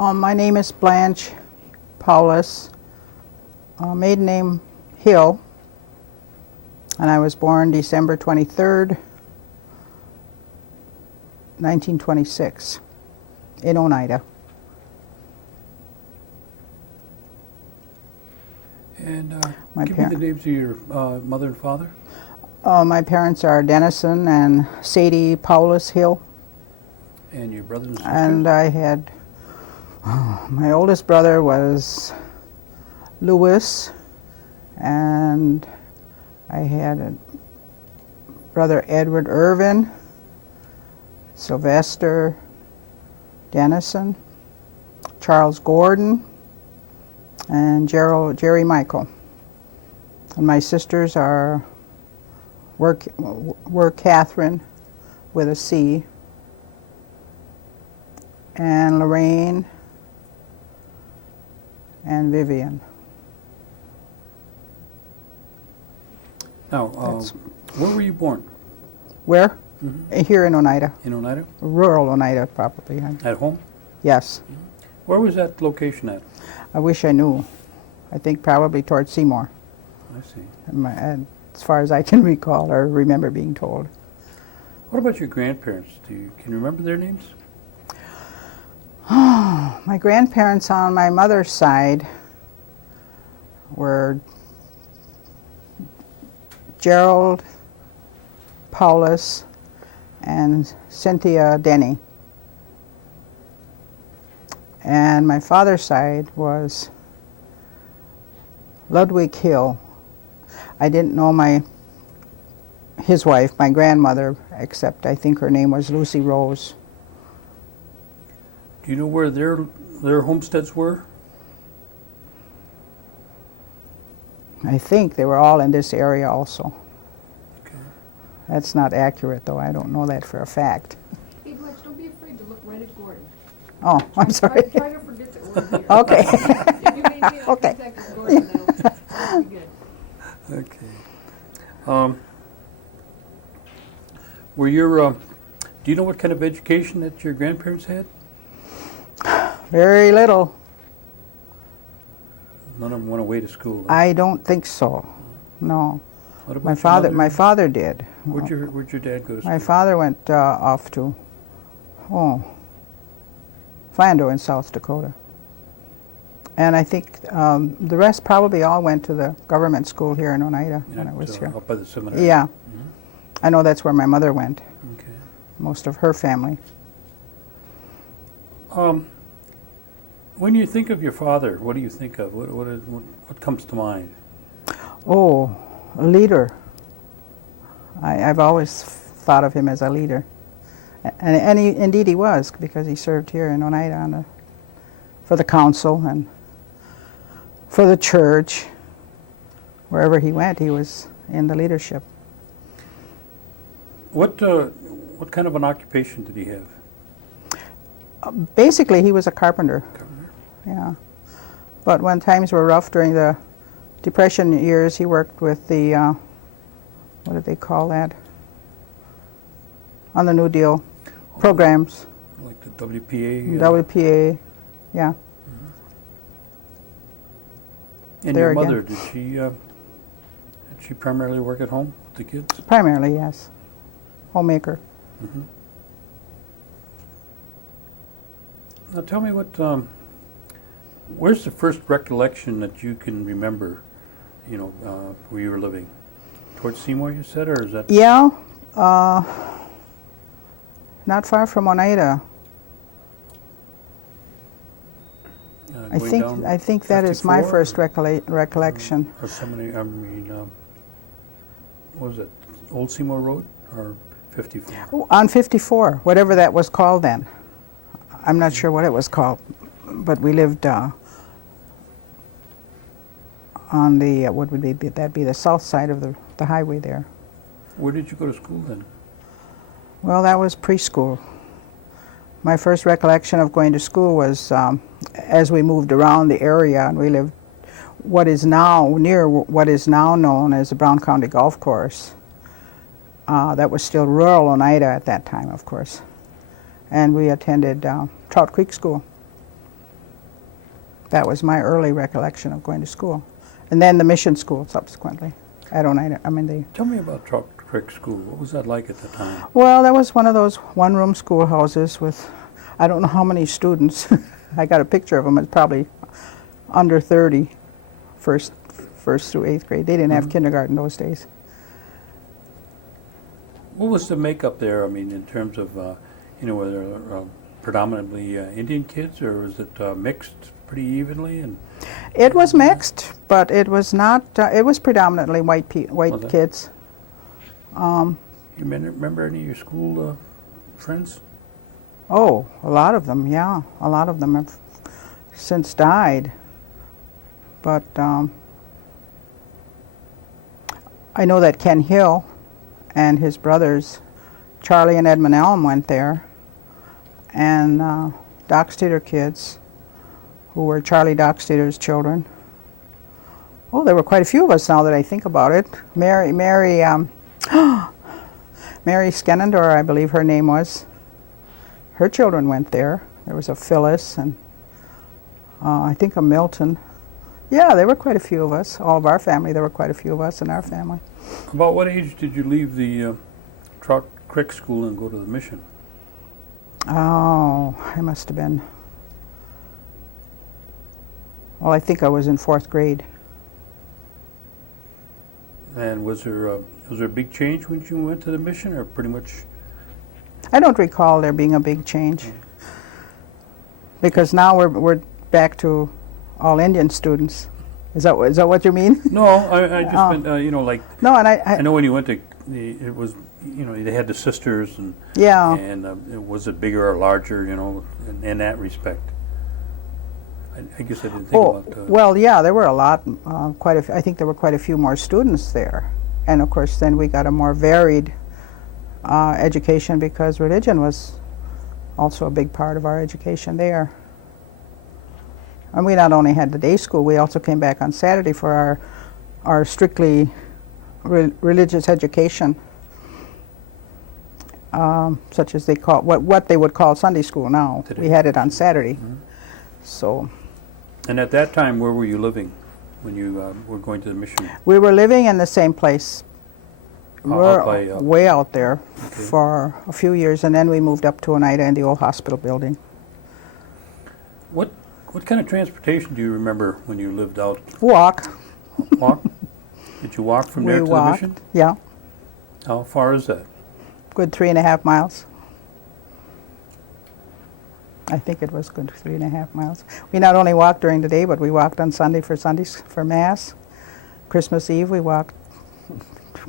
My name is Blanche Powless, maiden name Hill, and I was born December 23rd, 1926 in Oneida. And give me the names of your mother and father. My parents are Dennison and Sadie Powless Hill. And your brothers and sisters? And I had, my oldest brother was Lewis, and I had a brother Edward Irvin, Sylvester Dennison, Charles Gordon, and Jerry Michael. And my sisters were Catherine with a C, and Lorraine, and Vivian. Now, where were you born? Where? Mm-hmm. Here in Oneida. In Oneida? Rural Oneida, probably. At home? Yes. Mm-hmm. Where was that location at? I wish I knew. I think probably towards Seymour. I see. As far as I can recall or remember being told. What about your grandparents? Can you remember their names? My grandparents on my mother's side were Gerald Powless and Cynthia Denny. And my father's side was Ludwig Hill. I didn't know his wife, my grandmother, except I think her name was Lucy Rose. Do you know where their homesteads were? I think they were all in this area also. Okay. That's not accurate, though. I don't know that for a fact. Hey, Blanche, don't be afraid to look right at Gordon. Oh, I'm sorry. Try to forget that we're here. Okay. If you maintain eye Okay. contact with Gordon, that'll be good. Okay. Were your, do you know what kind of education that your grandparents had? Very little. None of them went away to school. I don't think so. No. What about My your father. mother? My father did. Where'd your dad go to school? My father went off to Flando in South Dakota. And I think the rest probably all went to the government school here in Oneida when I was here. Up by the seminary? Yeah. Mm-hmm. I know that's where my mother went. Okay. Most of her family. When you think of your father, what do you think of? What comes to mind? Oh, a leader. I've always thought of him as a leader. And indeed he was, because he served here in Oneida for the council and for the church. Wherever he went, he was in the leadership. What kind of an occupation did he have? Basically, he was a carpenter. Yeah. But when times were rough during the Depression years, he worked with the, what did they call that? On the New Deal programs. Like the WPA? WPA, yeah. Mm-hmm. And There your again. mother, did she primarily work at home with the kids? Primarily, yes. Homemaker. Mm-hmm. Now tell me where's the first recollection that you can remember, where you were living? Towards Seymour, you said, or is that? Yeah, not far from Oneida. I think that is my first recollection. Or somebody, what was it, Old Seymour Road or 54? On 54, whatever that was called then. I'm not sure what it was called, but we lived on the, what would that be the south side of the highway there. Where did you go to school then? Well, that was preschool. My first recollection of going to school was as we moved around the area, and we lived what is now known as the Brown County Golf Course. That was still rural Oneida at that time, of course. And we attended Trout Creek School. That was my early recollection of going to school. And then the mission school subsequently at Oneida. I mean, Tell me about Chalk Creek School. What was that like at the time? well, that was one of those one-room schoolhouses with, I don't know how many students. I got a picture of them. It's probably under 30, first through 8th grade. They didn't have kindergarten those days. What was the makeup there? I mean, in terms of, were there predominantly Indian kids, or was it mixed pretty evenly? And It was mixed, but it was not. It was predominantly white Was it? kids. you remember any of your school friends? Oh, a lot of them. Yeah, a lot of them have since died. But I know that Ken Hill and his brothers, Charlie and Edmund Elm, went there, and Dockstader kids, who were Charlie Dockstader's children. Oh, there were quite a few of us now that I think about it. Mary Skennendor, I believe her name was. Her children went there. There was a Phyllis and I think a Milton. Yeah, there were quite a few of us. All of our family, there were quite a few of us in our family. About what age did you leave the Chalk Creek School and go to the mission? Oh, I must have been. Well, I think I was in 4th grade. And was there a big change when you went to the mission, or pretty much? I don't recall there being a big change. Because now we're back to all Indian students. Is that what you mean? No, I just meant like. No, and I know when you went to it was they had the sisters and yeah. and was it bigger or larger in that respect. I guess I didn't think about. Well, yeah, there were a lot. I think there were quite a few more students there, and of course, then we got a more varied education because religion was also a big part of our education there. And we not only had the day school, we also came back on Saturday for our strictly religious education, such as they call what they would call Sunday school now. Today. We had it on Saturday, so. And at that time, where were you living when you were going to the mission? We were living in the same place. Out by, way out there Okay. for a few years, and then we moved up to Oneida in the old hospital building. What kind of transportation do you remember when you lived out? Walk. Walk? Did you walk from there We to walked. the mission? Yeah, How far is that? good 3.5 miles. I think it was good 3.5 miles. We not only walked during the day, but we walked on Sunday for Mass. Christmas Eve, we walked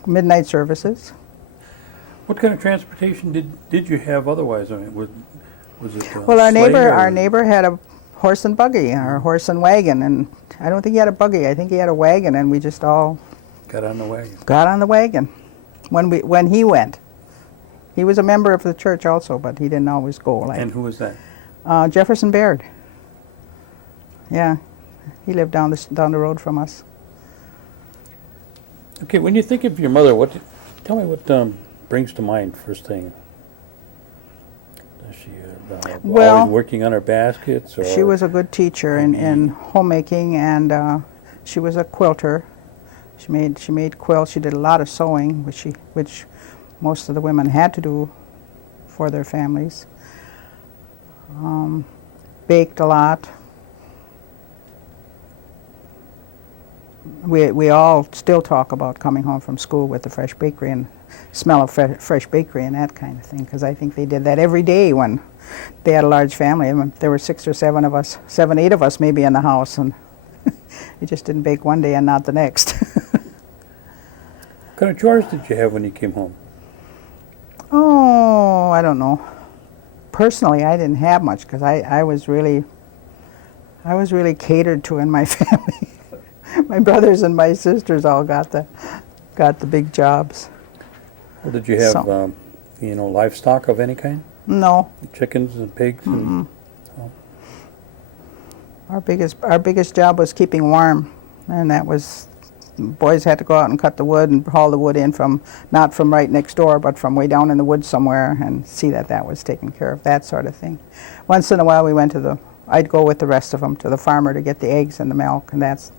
midnight services. What kind of transportation did you have otherwise? I mean, was it Well, our sleigh or- neighbor had a horse and buggy, or a horse and wagon, and I don't think he had a buggy. I think he had a wagon, and we just all got on the wagon. got on the wagon when he went. He was a member of the church also, but he didn't always go. And who was that? Jefferson Baird. Yeah, he lived down the road from us. Okay, when you think of your mother, tell me what brings to mind first thing. Is she Well, always working on her baskets? Or She was a good teacher in homemaking, and she was a quilter. She made quilts. She did a lot of sewing, which most of the women had to do for their families. Baked a lot. We all still talk about coming home from school with the fresh bakery and smell of fresh bakery and that kind of thing, because I think they did that every day when they had a large family. I mean, there were 6 or 7 of us, 7, 8 of us maybe in the house, and you just didn't bake one day and not the next. What kind of chores did you have when you came home? Oh, I don't know. Personally, I didn't have much because I was really catered to in my family. My brothers and my sisters all got the big jobs. Well, did you have So- livestock of any kind? No, Chickens and pigs? And, our biggest job was keeping warm, and that was boys had to go out and cut the wood and haul the wood in not from right next door, but from way down in the woods somewhere, and see that was taken care of, that sort of thing. Once in a while, we went to I'd go with the rest of them to the farmer to get the eggs and the milk, and that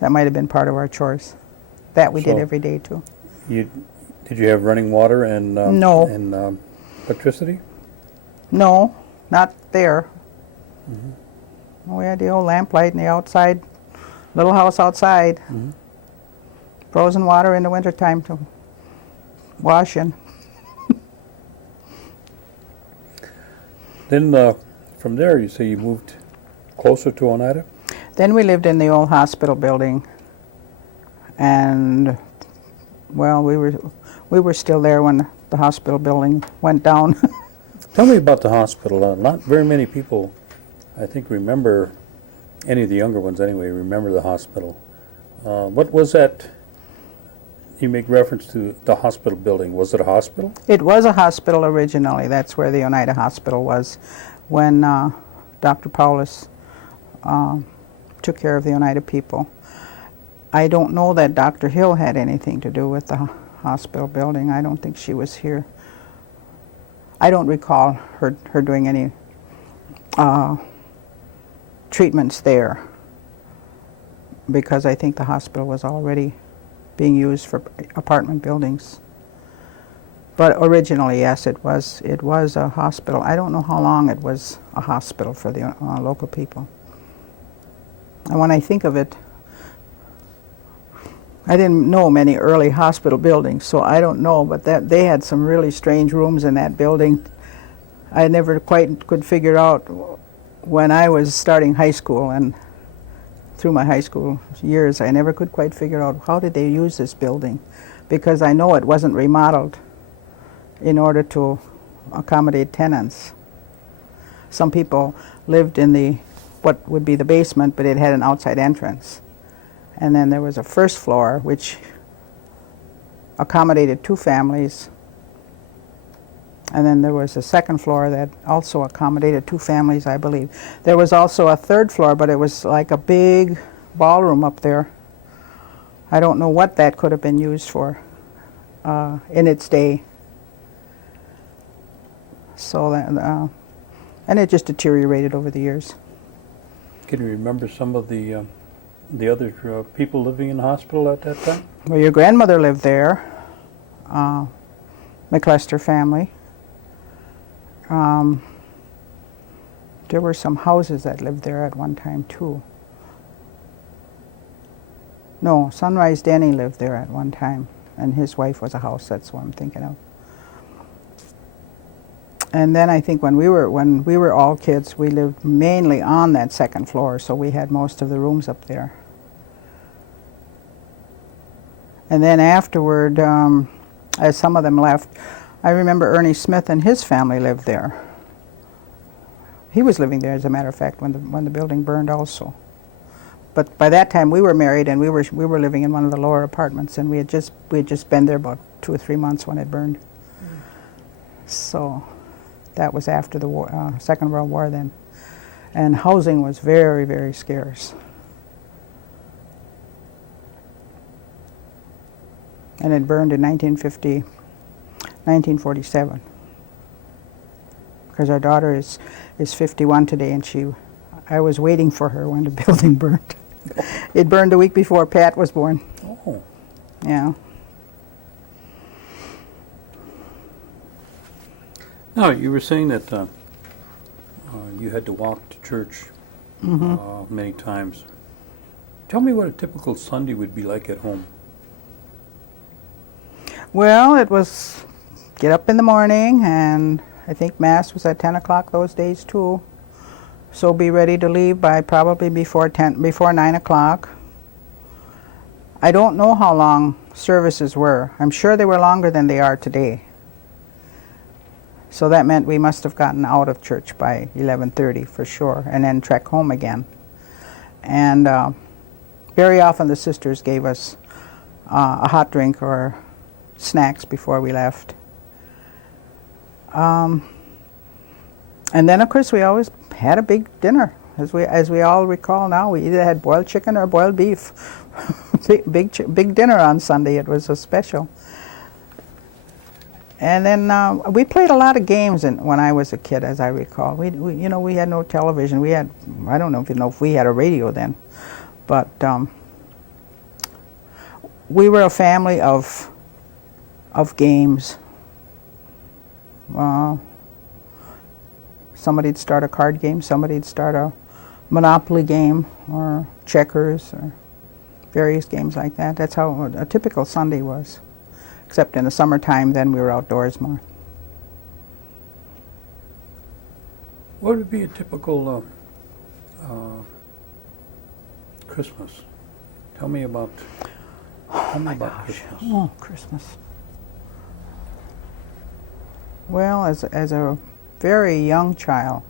might have been part of our chores. That we did So- every day too. Did you have running water and No. and electricity? No, not there. We had the old lamplight in the outside, little house outside. Frozen water in the wintertime to wash in. Then from there, you say you moved closer to Oneida? Then we lived in the old hospital building, and well, we were still there when the hospital building went down. Tell me about the hospital. Not very many people, I think, remember, any of the younger ones anyway, remember the hospital. What was that? You make reference to the hospital building. Was it a hospital? It was a hospital originally. That's where the Oneida Hospital was when Dr. Powless took care of the Oneida people. I don't know that Dr. Hill had anything to do with the hospital building. I don't think she was here. I don't recall her doing any treatments there, because I think the hospital was already being used for apartment buildings. But originally, yes, it was a hospital. I don't know how long it was a hospital for the local people. And when I think of it, I didn't know many early hospital buildings, so I don't know, but they had some really strange rooms in that building. I never quite could figure out when I was starting high school, and through my high school years, I never could quite figure out how did they use this building, because I know it wasn't remodeled in order to accommodate tenants. Some people lived in what would be the basement, but it had an outside entrance. And then there was a first floor which accommodated 2 families. And then there was a second floor that also accommodated 2 families, I believe. There was also a third floor, but it was like a big ballroom up there. I don't know what that could have been used for in its day. So that, and it just deteriorated over the years. Can you remember some of the other people living in the hospital at that time? Well, your grandmother lived there, McLester family. There were some houses that lived there at one time too. No, Sunrise Denny lived there at one time, and his wife was a house. That's what I'm thinking of. And then I think when we were all kids, we lived mainly on that second floor, so we had most of the rooms up there. And then afterward, as some of them left, I remember Ernie Smith and his family lived there. He was living there, as a matter of fact, when the building burned also. But by that time we were married, and we were living in one of the lower apartments, and we had just been there about 2 or 3 months when it burned. So that was after the war, Second World War then, and housing was very, very scarce. And it burned in 1947. Because our daughter is 51 today, and I was waiting for her when the building burned. It burned the week before Pat was born. Oh. Yeah. Now, you were saying that you had to walk to church many times. Tell me what a typical Sunday would be like at home. Well, it was get up in the morning, and I think Mass was at 10 o'clock those days too. So be ready to leave by probably before 9 o'clock. I don't know how long services were. I'm sure they were longer than they are today. So that meant we must have gotten out of church by 11:30 for sure, and then trek home again. And very often the sisters gave us a hot drink or snacks before we left. And then, of course, we always had a big dinner. As we all recall now, we either had boiled chicken or boiled beef. big dinner on Sunday. It was a special. And then we played a lot of games when I was a kid, as I recall. You know, we had no television. We had, I don't know if we had a radio then, but we were a family of games. Somebody'd start a card game, somebody'd start a Monopoly game, or checkers, or various games like that. That's how a typical Sunday was. Except in the summertime, then we were outdoors more. What would be a typical Christmas? Tell me about Christmas. Oh, Christmas. Well, as a very young child,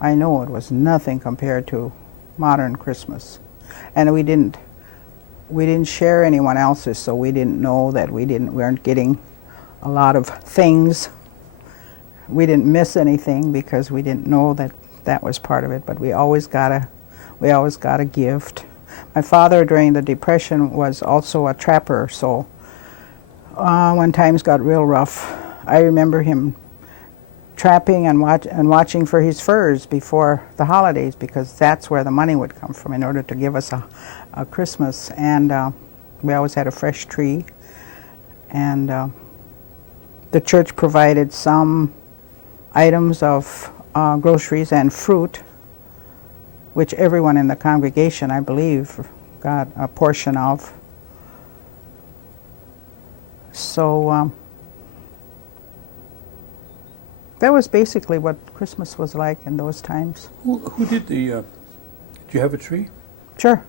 I know it was nothing compared to modern Christmas. And we didn't share anyone else's, so we didn't know that we weren't getting a lot of things. We didn't miss anything because we didn't know that was part of it, but we always got a gift. My father during the Depression was also a trapper, so when times got real rough, I remember him trapping and watching for his furs before the holidays, because that's where the money would come from in order to give us a Christmas. And we always had a fresh tree, and the church provided some items of groceries and fruit, which everyone in the congregation, I believe, got a portion of. So that was basically what Christmas was like in those times. Who did did you have a tree? Sure.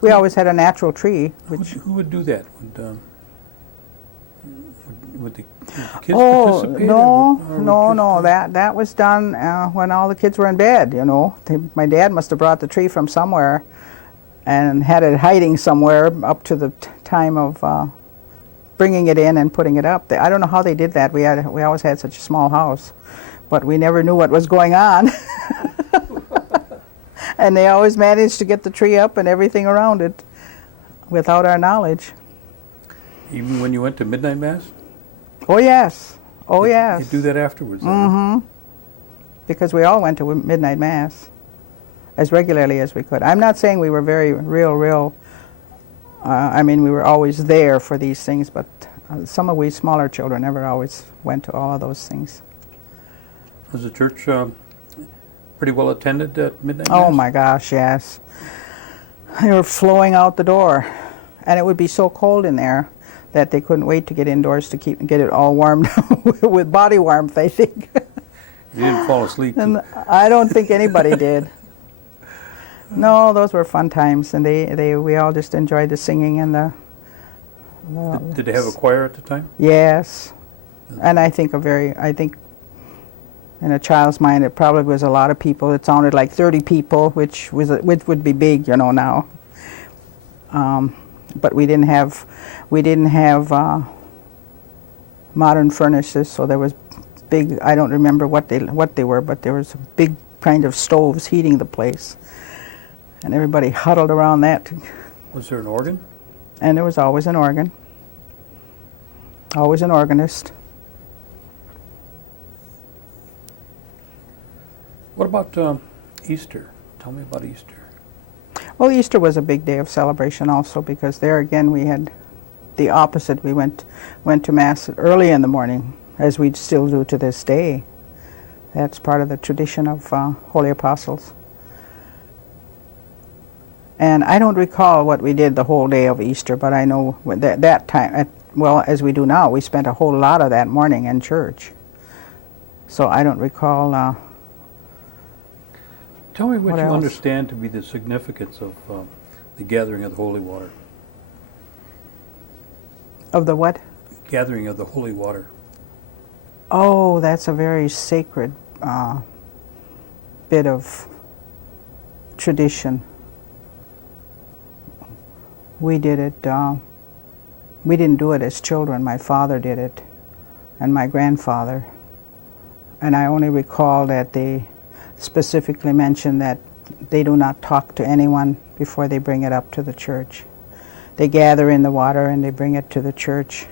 We always had a natural tree. Who would do that? Would the kids Oh, participate? no. That was done when all the kids were in bed, you know. My dad must have brought the tree from somewhere and had it hiding somewhere up to the time of bringing it in and putting it up. I don't know how they did that. We always had such a small house, but we never knew what was going on. And they always managed to get the tree up and everything around it without our knowledge. Even when you went to midnight mass? Oh yes, oh yes. You do that afterwards? Mm-hmm. Because we all went to midnight mass as regularly as we could. I'm not saying we were very real. I mean, we were always there for these things, but some of we smaller children never always went to all of those things. Was the church pretty well attended at midnight mass? Oh my gosh, yes. They were flowing out the door, and it would be so cold in there that they couldn't wait to get indoors to get it all warmed with body warmth, I think. You didn't fall asleep? And I don't think anybody did. No, those were fun times, and we all just enjoyed the singing and the. Did they have a choir at the time? Yes, and I think in a child's mind it probably was a lot of people. It sounded like 30 people, which would be big, you know, now. But we didn't have modern furnaces, so there was big. I don't remember what they were, but there was big kind of stoves heating the place. And everybody huddled around that. Was there an organ? And there was always an organ. Always an organist. What about Easter? Tell me about Easter. Well, Easter was a big day of celebration also, because there again we had the opposite. We went to Mass early in the morning, as we still do to this day. That's part of the tradition of Holy Apostles. And I don't recall what we did the whole day of Easter, but I know that time, well, as we do now, we spent a whole lot of that morning in church. So I don't recall. Tell me what you else? understand to be the significance of the gathering of the holy water. Of the what? Gathering of the holy water. Oh, that's a very sacred bit of tradition. We did it, we didn't do it as children. My father did it, and my grandfather. And I only recall that they specifically mentioned that they do not talk to anyone before they bring it up to the church. They gather in the water and they bring it to the church.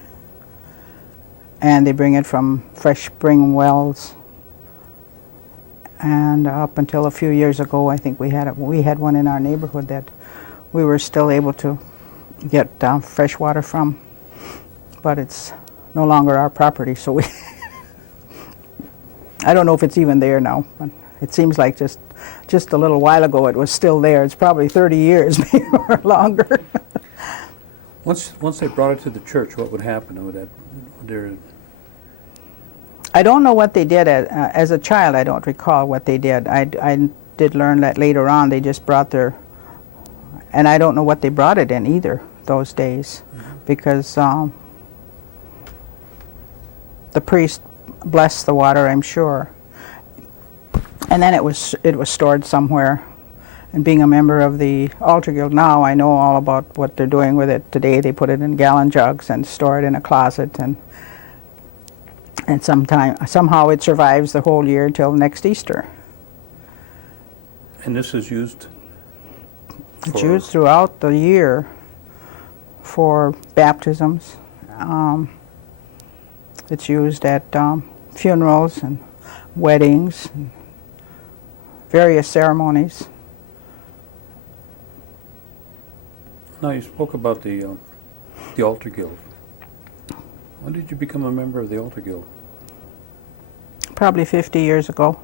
and they bring it from fresh spring wells. And up until a few years ago, I think we had one in our neighborhood that we were still able to get fresh water from, but it's no longer our property, so we I don't know if it's even there now, but it seems like just a little while ago it was still there. It's probably 30 years, maybe or longer. Once they brought it to the church, what would happen? Would there? I don't know what they did as a child. I don't recall what they did. I did learn that later on they just brought their, and I don't know what they brought it in either those days, because the priest blessed the water, I'm sure, and then it was stored somewhere. And being a member of the Altar Guild now, I know all about what they're doing with it today. They put it in gallon jugs and store it in a closet, and somehow it survives the whole year till next Easter. And this is used? It's used throughout the year for baptisms. It's used at funerals and weddings and various ceremonies. Now, you spoke about the Altar Guild. When did you become a member of the Altar Guild? Probably 50 years ago.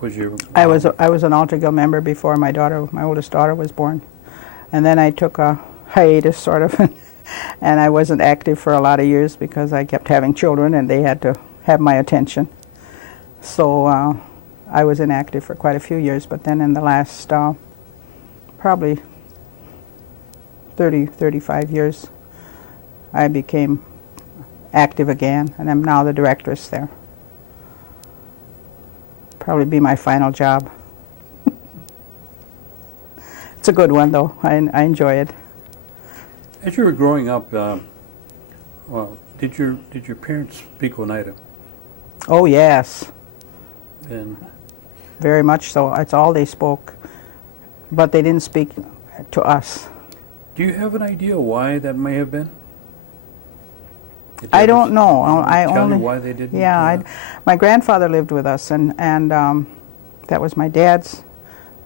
Was your I was an Altar Guild member before my oldest daughter was born, and then I took a hiatus, sort of, and I wasn't active for a lot of years because I kept having children and they had to have my attention. So I was inactive for quite a few years, but then in the last probably 35 years, I became active again, and I'm now the directress there. Probably be my final job. It's a good one, though. I enjoy it. As you were growing up, well, did your parents speak Oneida? Oh, yes. And Very much so. It's all they spoke, but they didn't speak to us. do you have an idea why that may have been? Did you I ever don't know. I tell only you why they didn't? Yeah, my grandfather lived with us, and that was my dad's,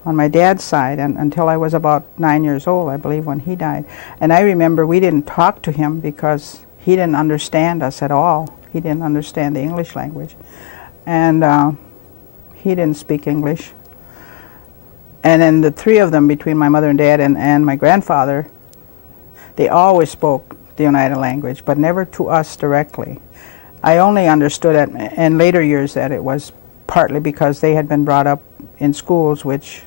on my dad's side, and until I was about 9 years old, I believe, when he died. And I remember we didn't talk to him because he didn't understand us at all. He didn't understand the English language, and he didn't speak English. And then the three of them, between my mother and dad and my grandfather, they always spoke the Oneida language, but never to us directly. I only understood it in later years that it was partly because they had been brought up in schools which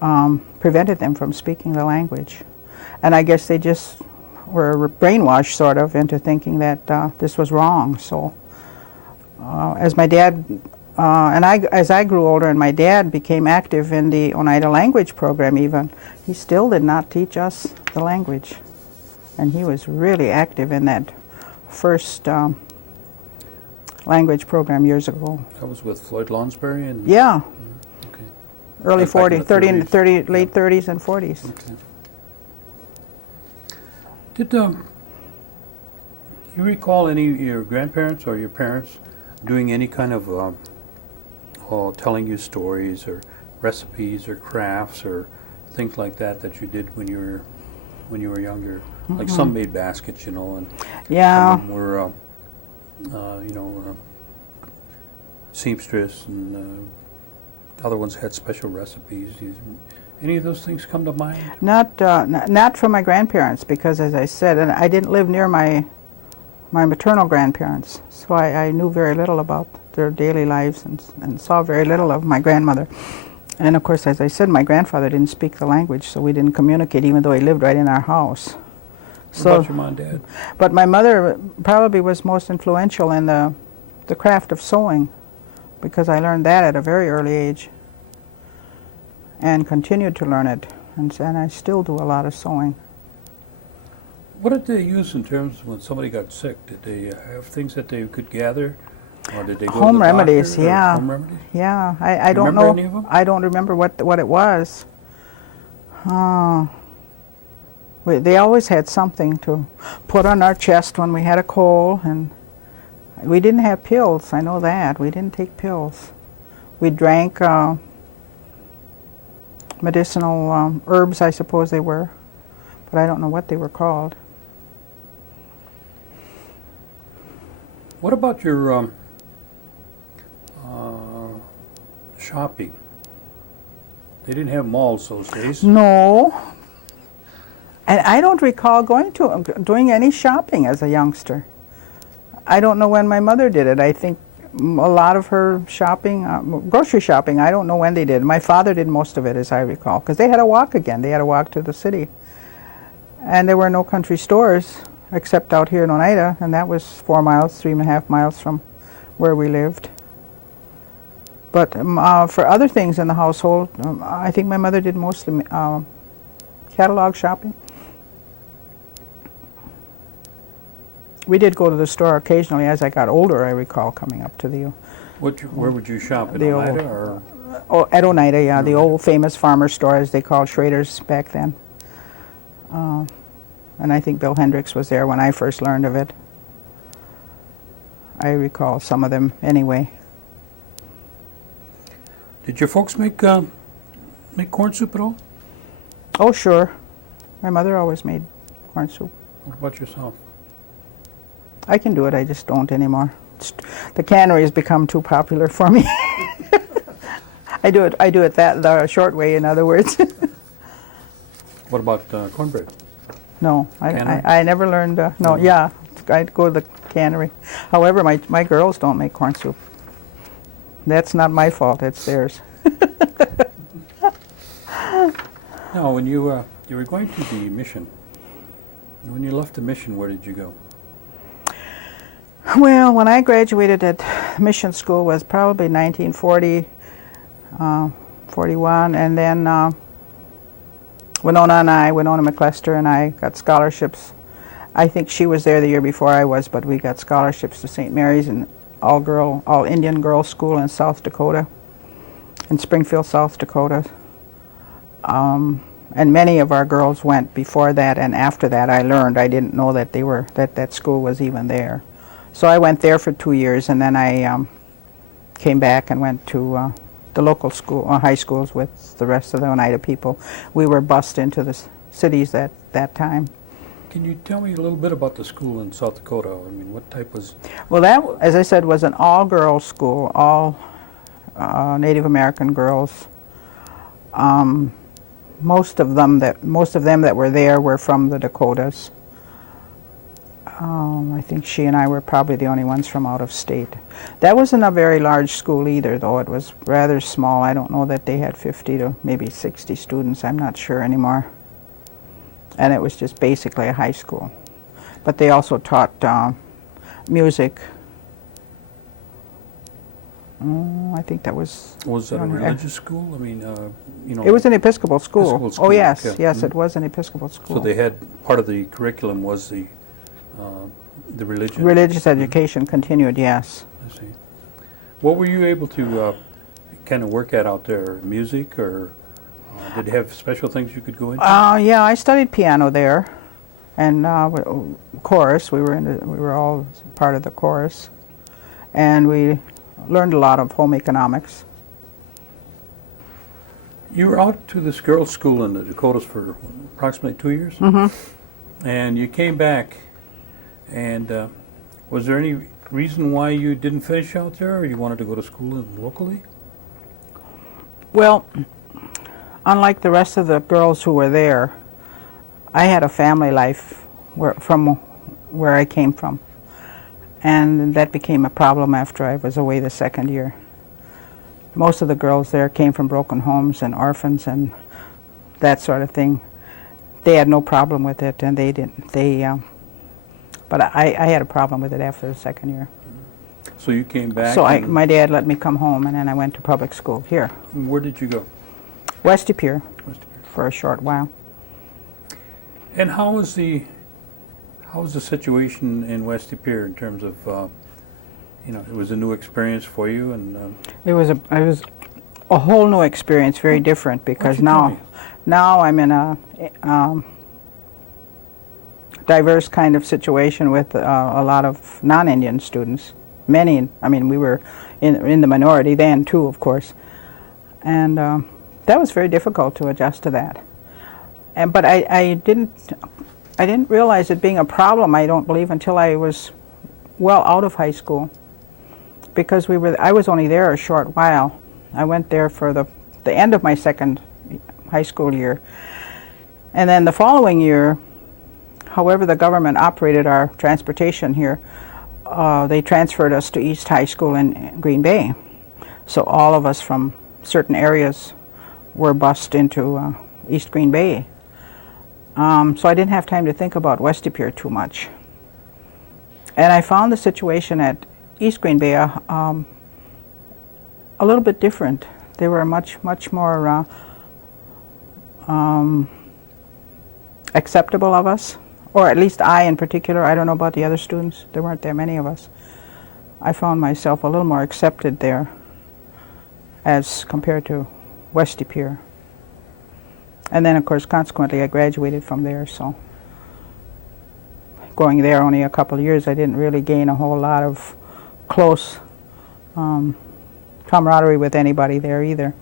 prevented them from speaking the language. And I guess they just were brainwashed, sort of, into thinking that this was wrong. So as my dad, as I grew older and my dad became active in the Oneida language program even, he still did not teach us the language. And he was really active in that first language program years ago. That was with Floyd Lonsberry and Yeah, okay. early Back in the 40s, 30s. late 30s and 40s. Okay. Did you recall any of your grandparents or your parents doing any kind of telling you stories or recipes or crafts or things like that that you did when you were younger? Like some made baskets, you know, and Yeah. some of them were, seamstress, and other ones had special recipes. Any of those things come to mind? Not from my grandparents, because as I said, and I didn't live near my maternal grandparents, so I knew very little about their daily lives and saw very little of my grandmother. And of course, as I said, my grandfather didn't speak the language, so we didn't communicate, even though he lived right in our house. What about your mom and dad? But my mother probably was most influential in the craft of sewing, because I learned that at a very early age and continued to learn it, and I still do a lot of sewing. What did they use in terms of when somebody got sick? Did they have things that they could gather? Or did they go to Home the remedies, doctor, or yeah. Home remedies? Yeah, I don't Remember know. any of them? I don't remember what it was. They always had something to put on our chest when we had a cold, and we didn't have pills, I know that. We didn't take pills. We drank medicinal herbs, I suppose they were, but I don't know what they were called. What about your shopping? They didn't have malls those days. No. And I don't recall doing any shopping as a youngster. I don't know when my mother did it. I think a lot of her shopping, grocery shopping, I don't know when they did. My father did most of it, as I recall, because they had to walk again. They had to walk to the city. And there were no country stores except out here in Oneida, and that was 4 miles, 3.5 miles from where we lived. But for other things in the household, I think my mother did mostly catalog shopping. We did go to the store occasionally as I got older, I recall coming up to the... Where would you shop, in the Oneida or? Oh, at Oneida, yeah, the old famous farmer store, as they called Schrader's back then. And I think Bill Hendricks was there when I first learned of it. I recall some of them anyway. Did your folks make corn soup at all? Oh, sure. My mother always made corn soup. What about yourself? I can do it, I just don't anymore. The cannery has become too popular for me. I do it the short way, in other words. What about cornbread? No, Cannery? I never learned, no, yeah, I'd go to the cannery. However, my girls don't make corn soup. That's not my fault, it's theirs. Now, when you were going to the mission, when you left the mission, where did you go? Well, when I graduated at mission school was probably 1940, 41, and then Winona McLester and I got scholarships. I think she was there the year before I was, but we got scholarships to St. Mary's, and all Indian girls school in South Dakota, in Springfield, South Dakota. And many of our girls went before that, and after that I learned. I didn't know that that school was even there. So I went there for 2 years, and then I came back and went to the local school, high schools with the rest of the Oneida people. We were bused into the cities at that time. Can you tell me a little bit about the school in South Dakota? I mean, what type was... Well, that, as I said, was an all-girls school, all Native American girls. Most of them that were there were from the Dakotas. I think she and I were probably the only ones from out of state. That wasn't a very large school either, though. It was rather small. I don't know that they had 50 to maybe 60 students. I'm not sure anymore. And it was just basically a high school. But they also taught music. I think that was... Was that a religious school? I mean, you know... It was an Episcopal school. Episcopal school, Oh, yes, okay. yes, it was an Episcopal school. So they had, part of the curriculum was the religion? Religious education continued, yes. I see. What were you able to kind of work at out there? Music, or did they have special things you could go into? Yeah, I studied piano there, and chorus. We were all part of the chorus, and we learned a lot of home economics. You were out to this girls' school in the Dakotas for approximately 2 years? Mm-hmm. And you came back, and was there any reason why you didn't finish out there, or you wanted to go to school locally? Well, unlike the rest of the girls who were there, I had a family life from where I came from. And that became a problem after I was away the second year. Most of the girls there came from broken homes and orphans and that sort of thing. They had no problem with it, and they didn't. But I had a problem with it after the second year. So you came back? So my dad let me come home, and then I went to public school here. Where did you go? West De Pere, West De Pere. for a short while. And how was the situation in West De Pere in terms of, you know, it was a new experience for you, and It was a whole new experience, very different, because you tell me? now I'm in a diverse kind of situation with a lot of non-Indian students. Many, I mean, we were in the minority then too, of course. And that was very difficult to adjust to that. But I didn't realize it being a problem, I don't believe, until I was well out of high school. Because I was only there a short while. I went there for the end of my second high school year. And then the following year, however the government operated our transportation here, they transferred us to East High School in Green Bay. So all of us from certain areas were bused into East Green Bay. So I didn't have time to think about West De Pere too much. And I found the situation at East Green Bay a little bit different. They were much more acceptable of us, or at least I in particular. I don't know about the other students. There weren't that many of us. I found myself a little more accepted there as compared to West De Pere. And then, of course, consequently, I graduated from there, so going there only a couple of years, I didn't really gain a whole lot of close camaraderie with anybody there either.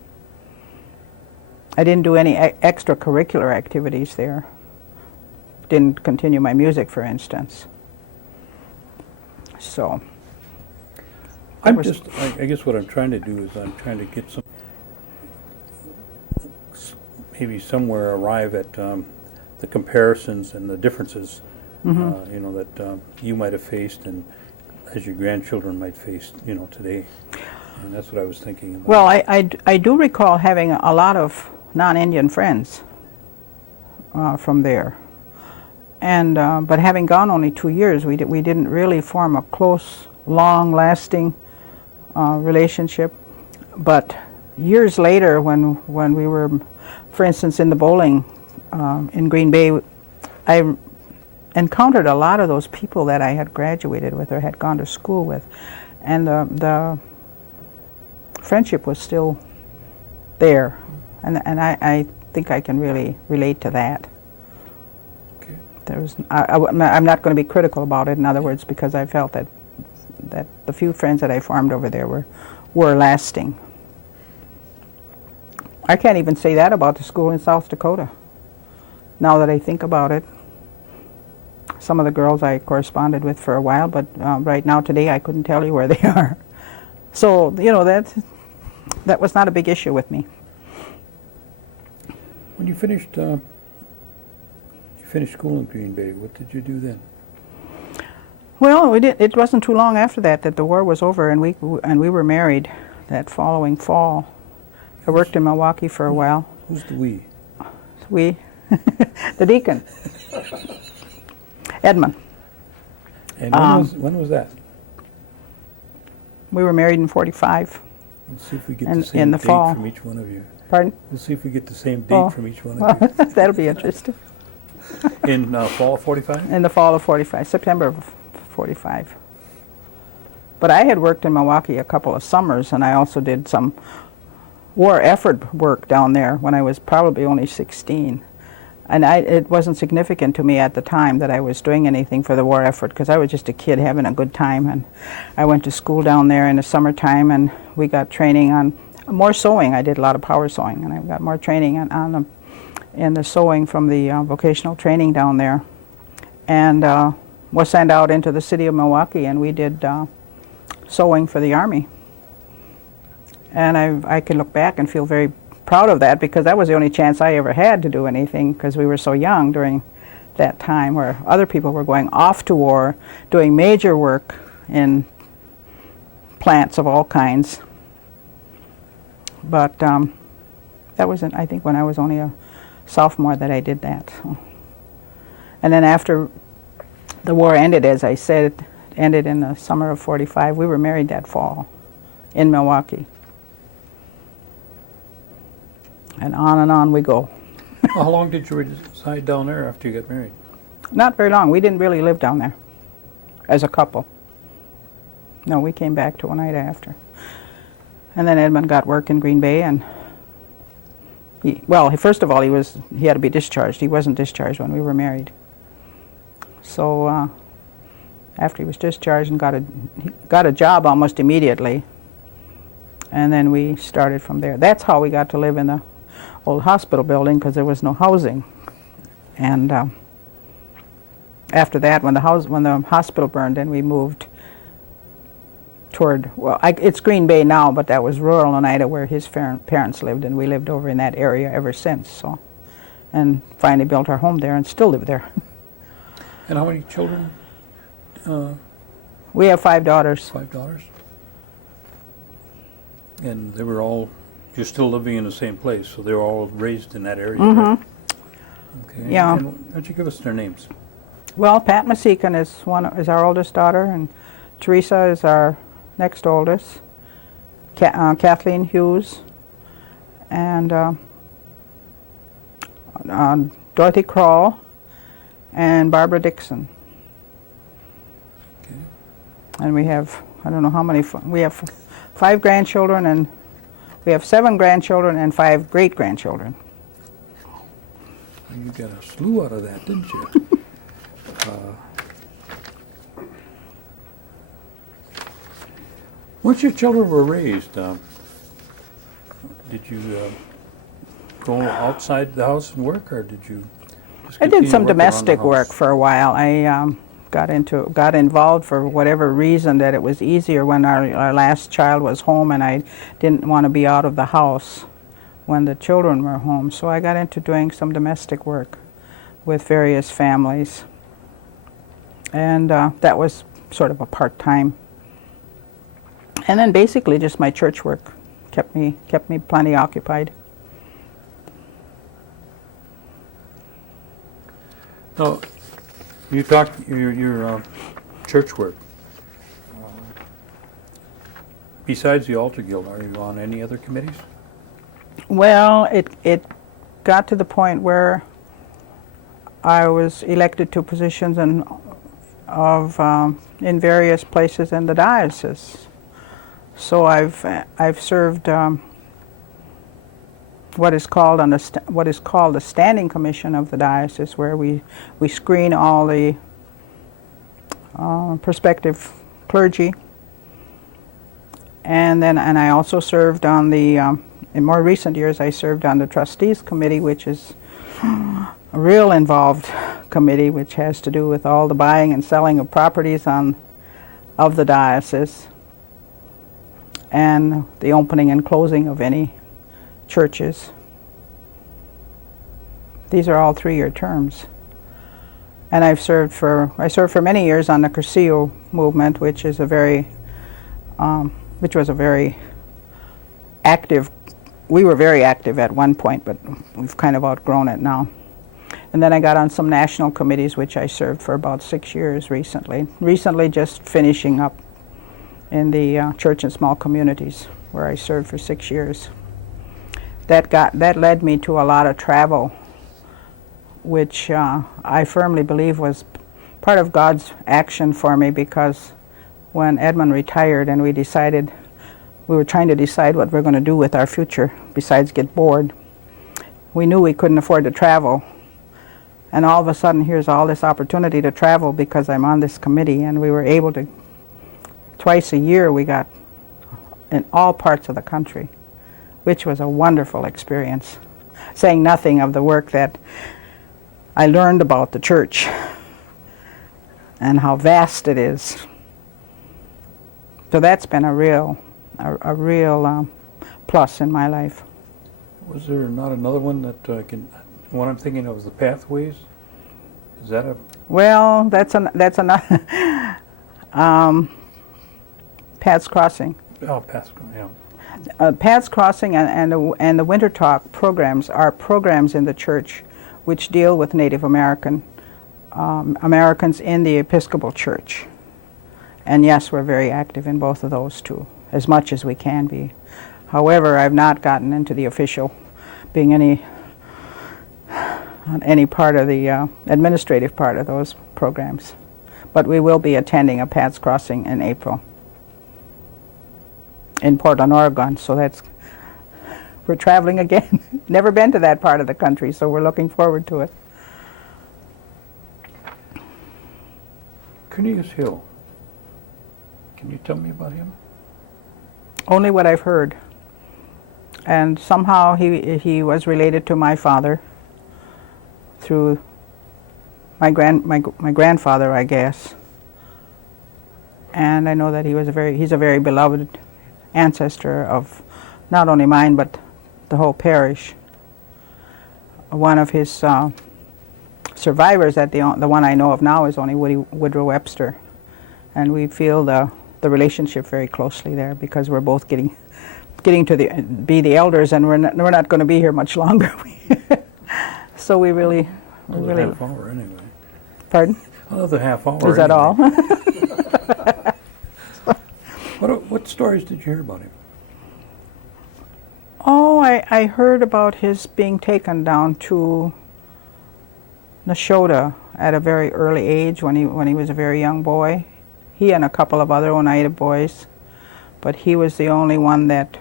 I didn't do any extracurricular activities there. Didn't continue my music, for instance. So I guess what I'm trying to do is I'm trying to get maybe somewhere arrive at the comparisons and the differences, that you might have faced and as your grandchildren might face, today. And that's what I was thinking about. Well, I do recall having a lot of non-Indian friends from there. And but having gone only 2 years, we didn't really form a close, long-lasting relationship. But years later, when we were, for instance, in the bowling in Green Bay, I encountered a lot of those people that I had graduated with or had gone to school with, and the friendship was still there, and I think I can really relate to that. I'm not going to be critical about it, in other words, because I felt that the few friends that I formed over there were lasting. I can't even say that about the school in South Dakota. Now that I think about it, some of the girls I corresponded with for a while, but right now today I couldn't tell you where they are. So that was not a big issue with me. When you finished school in Green Bay, what did you do then? Well, it wasn't too long after that the war was over, and we were married that following fall. I worked in Milwaukee for a while. Who's the we? We, the deacon, Edmund. And when was that? We were married in '45. We'll see if we get the same date fall. from each one of you. Pardon? We'll see if we get the same date from each one of you. That'll be interesting. In fall of '45? In the fall of '45, September of '45. But I had worked in Milwaukee a couple of summers, and I also did some war effort work down there when I was probably only 16. And it wasn't significant to me at the time that I was doing anything for the war effort, because I was just a kid having a good time. And I went to school down there in the summertime, and we got training on more sewing. I did a lot of power sewing, and I got more training in the sewing from the vocational training down there. And was sent out into the city of Milwaukee, and we did sewing for the Army. And I can look back and feel very proud of that, because that was the only chance I ever had to do anything, because we were so young during that time, where other people were going off to war, doing major work in plants of all kinds. But that was, I think, when I was only a sophomore that I did that. So. And then after the war ended, as I said, it ended in the summer of '45, we were married that fall in Milwaukee. And on we go. How long did you reside down there after you got married? Not very long. We didn't really live down there as a couple. No, we came back to Oneida after. And then Edmund got work in Green Bay, and first of all, he had to be discharged. He wasn't discharged when we were married. So after he was discharged and he got a job almost immediately, and then we started from there. That's how we got to live in the old hospital building, because there was no housing. And after that, when the hospital burned, then we moved toward, well, it's Green Bay now, but that was rural Oneida where his parents lived, and we lived over in that area ever since. So, and finally built our home there and still live there. And how many children? We have 5 daughters. 5 daughters? And they were all, you're still living in the same place, so they were all raised in that area, right? Okay. Yeah. And why don't you give us their names? Well, Pat Masekan is our oldest daughter, and Teresa is our next oldest. Kathleen Hughes, and Dorothy Kroll, and Barbara Dixon. Okay. And we have, I don't know how many, we have 5 grandchildren, and we have 7 grandchildren and 5 great-grandchildren. You got a slew out of that, didn't you? Once your children were raised, did you go outside the house and work, or did you just I did continue some working around the domestic work house? for a while. I got involved for whatever reason, that it was easier when our last child was home, and I didn't want to be out of the house when the children were home. So I got into doing some domestic work with various families, and that was sort of a part-time. And then basically just my church work kept me plenty occupied. Now, you talked your church work. Besides the Altar Guild, are you on any other committees? Well, it got to the point where I was elected to positions in various places in the diocese. So I've served what is called the standing commission of the diocese, where we screen all the prospective clergy, and I also served on the in more recent years I served on the trustees committee, which is a real involved committee, which has to do with all the buying and selling of properties of the diocese, and the opening and closing of any churches. These are all 3-year terms. And I served for many years on the Cursillo movement, which was a very active. We were very active at one point, but we've kind of outgrown it now. And then I got on some national committees, which I served for about 6 years recently. Recently, just finishing up in the church and small communities, where I served for 6 years. That led me to a lot of travel, which I firmly believe was part of God's action for me, because when Edmund retired and we were trying to decide what we're going to do with our future besides get bored, we knew we couldn't afford to travel. And all of a sudden, here's all this opportunity to travel because I'm on this committee, and we were able to, twice a year we got in all parts of the country, which was a wonderful experience, saying nothing of the work that I learned about the church and how vast it is. So that's been a real plus in my life. Was there not another one that what I'm thinking of is the Pathways? Is that a... Well, that's another Paths Crossing. Oh, Paths, yeah. Paths Crossing and the Winter Talk programs are programs in the church which deal with Native Americans in the Episcopal Church. And yes, we're very active in both of those too, as much as we can be. However, I've not gotten into the official, being any part of the administrative part of those programs. But we will be attending a Paths Crossing in April in Portland, Oregon, so we're traveling again. Never been to that part of the country, so we're looking forward to it. Cornelius Hill. Can you tell me about him? Only what I've heard. And somehow he was related to my father through my grandfather, I guess. And I know that he's a very beloved ancestor of not only mine but the whole parish. One of his survivors, the one I know of now, is only Woodrow Webster, and we feel the relationship very closely there because we're both getting to be the elders, and we're not going to be here much longer. So we really. Another half hour anyway. Pardon? Another half hour. Is that all? What stories did you hear about him? Oh, I heard about his being taken down to Nashotah at a very early age when he was a very young boy. He and a couple of other Oneida boys, but he was the only one that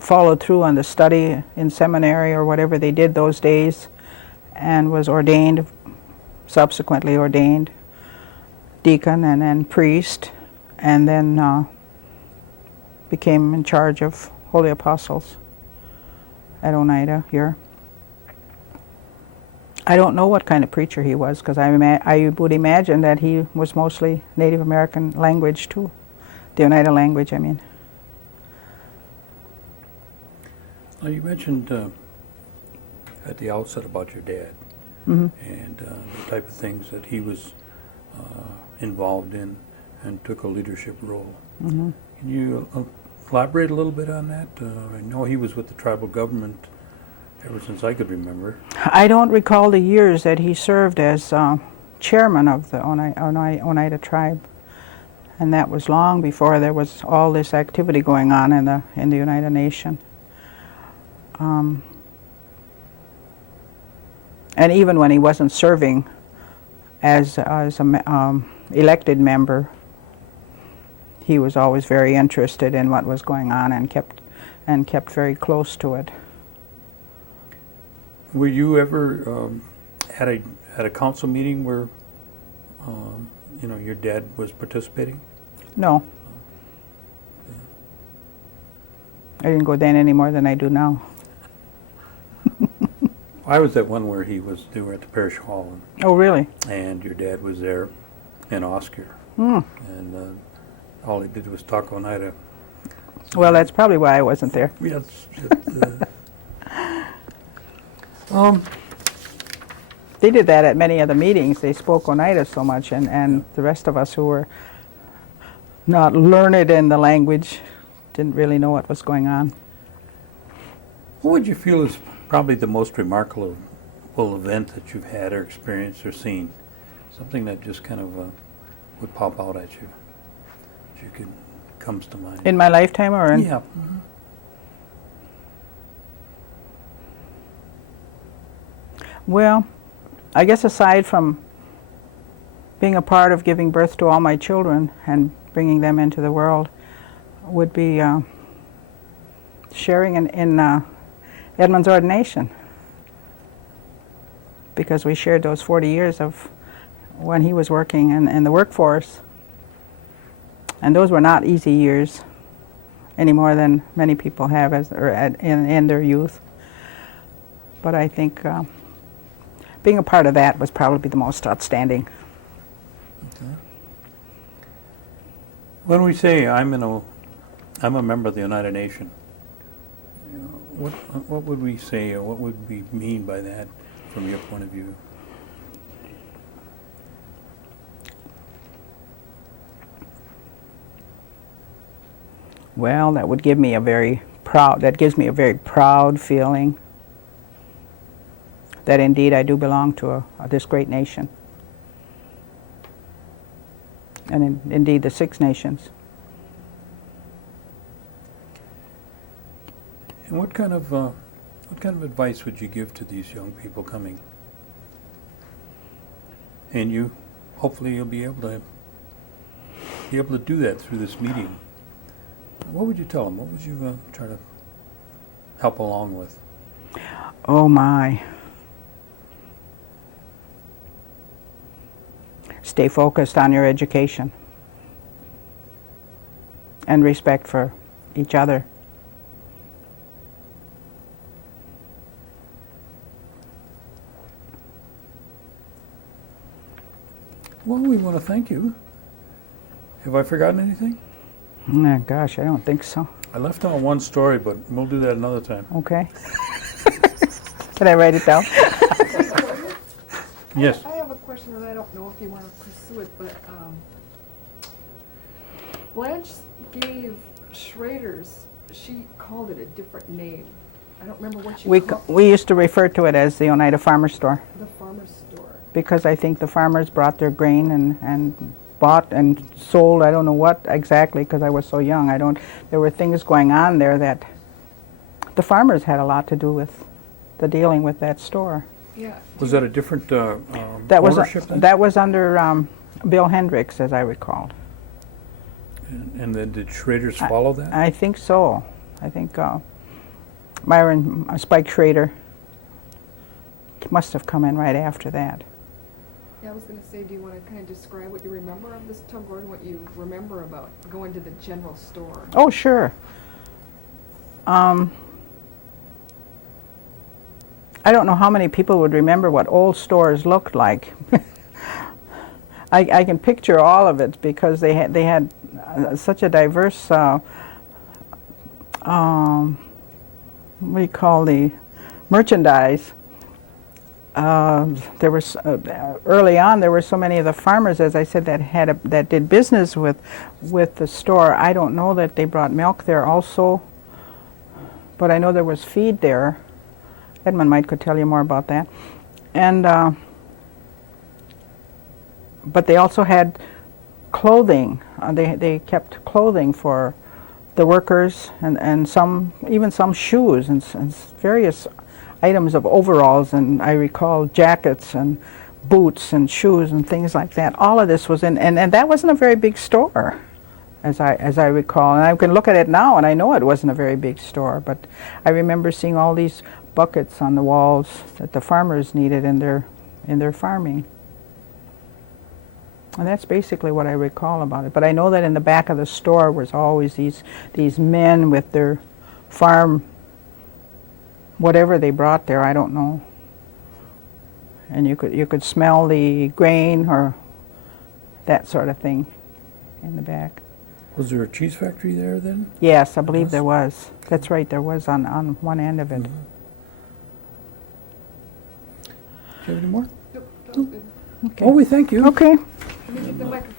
followed through on the study in seminary or whatever they did those days, and was subsequently ordained deacon and then priest, and then became in charge of Holy Apostles at Oneida here. I don't know what kind of preacher he was, because I would imagine that he was mostly Native American language too, the Oneida language, I mean. Now you mentioned at the outset about your dad, Mm-hmm. and the type of things that he was involved in and took a leadership role. Mm-hmm. Can you elaborate a little bit on that? I know he was with the tribal government ever since I could remember. I don't recall the years that he served as chairman of the Oneida tribe, and that was long before there was all this activity going on in the Oneida Nation. And even when he wasn't serving as a elected member, he was always very interested in what was going on and kept very close to it. Were you ever at a council meeting where your dad was participating? No. I didn't go then any more than I do now. I was at one where they were at the parish hall, Oh, really? and your dad was there, and Oscar, Hmm. and all he did was talk Oneida. Well, that's probably why I wasn't there. Yes. They did that at many other meetings. They spoke Oneida so much, and the rest of us who were not learned in the language didn't really know what was going on. What would you feel is probably the most remarkable event that you've had or experienced or seen? Something that just kind of would pop out at you, that comes to mind. In my lifetime or in? Yeah. Well, I guess aside from being a part of giving birth to all my children and bringing them into the world, would be sharing in Edmund's ordination, because we shared those 40 years of when he was working in the workforce, and those were not easy years any more than many people have in their youth. But I think being a part of that was probably the most outstanding. Okay. When we say I'm a member of the Oneida Nation, what would we say, or what would we mean by that from your point of view? Well, that gives me a very proud feeling that indeed I do belong to this great nation, and indeed the Six Nations. And what kind of advice would you give to these young people coming? And hopefully you'll be able to do that through this meeting. What would you tell them? What would you try to help along with? Oh my. stay focused on your education and respect for each other. Well, we want to thank you. Have I forgotten anything? Oh, gosh, I don't think so. I left out one story, but we'll do that another time. Okay. Did I write it down? Yes. I have a question, and I don't know if you want to pursue it, but Blanche gave Schrader's, she called it a different name. I don't remember what she called We used to refer to it as the Oneida Farmer Store the farmer's store. because I think the farmers brought their grain and bought and sold, I don't know what exactly because I was so young. There were things going on there that the farmers had a lot to do with the dealing with that store. Yeah. Was that a different That was ownership then? that was under Bill Hendricks, as I recalled. And then did Schrader's follow that? I think so. I think Myron Spike Schrader must have come in right after that. Yeah, I was going to say, do you want to kind of describe what you remember of this, tell Gordon what you remember about going to the general store? Oh, sure. I don't know how many people would remember what old stores looked like. I can picture all of it because they had such a diverse what do you call the merchandise. There was early on there were so many of the farmers, as I said, that did business with the store. I don't know that they brought milk there also, but I know there was feed there. Edmund could tell you more about that. And but they also had clothing. They kept clothing for the workers and even some shoes and various items of overalls, and I recall jackets and boots and shoes and things like that. All of this was in, and that wasn't a very big store, as I recall. And I can look at it now, and I know it wasn't a very big store, but I remember seeing all these buckets on the walls that the farmers needed in their farming. And that's basically what I recall about it. But I know that in the back of the store was always these men with their farm, whatever they brought there, I don't know. And you could smell the grain or that sort of thing in the back. Was there a cheese factory there then? Yes, I believe Yes. there was. That's right, there was on one end of it. Mm-hmm. Do you have any more? Nope, that was good. Okay. Oh, we thank you. Okay. Let me get the microphone.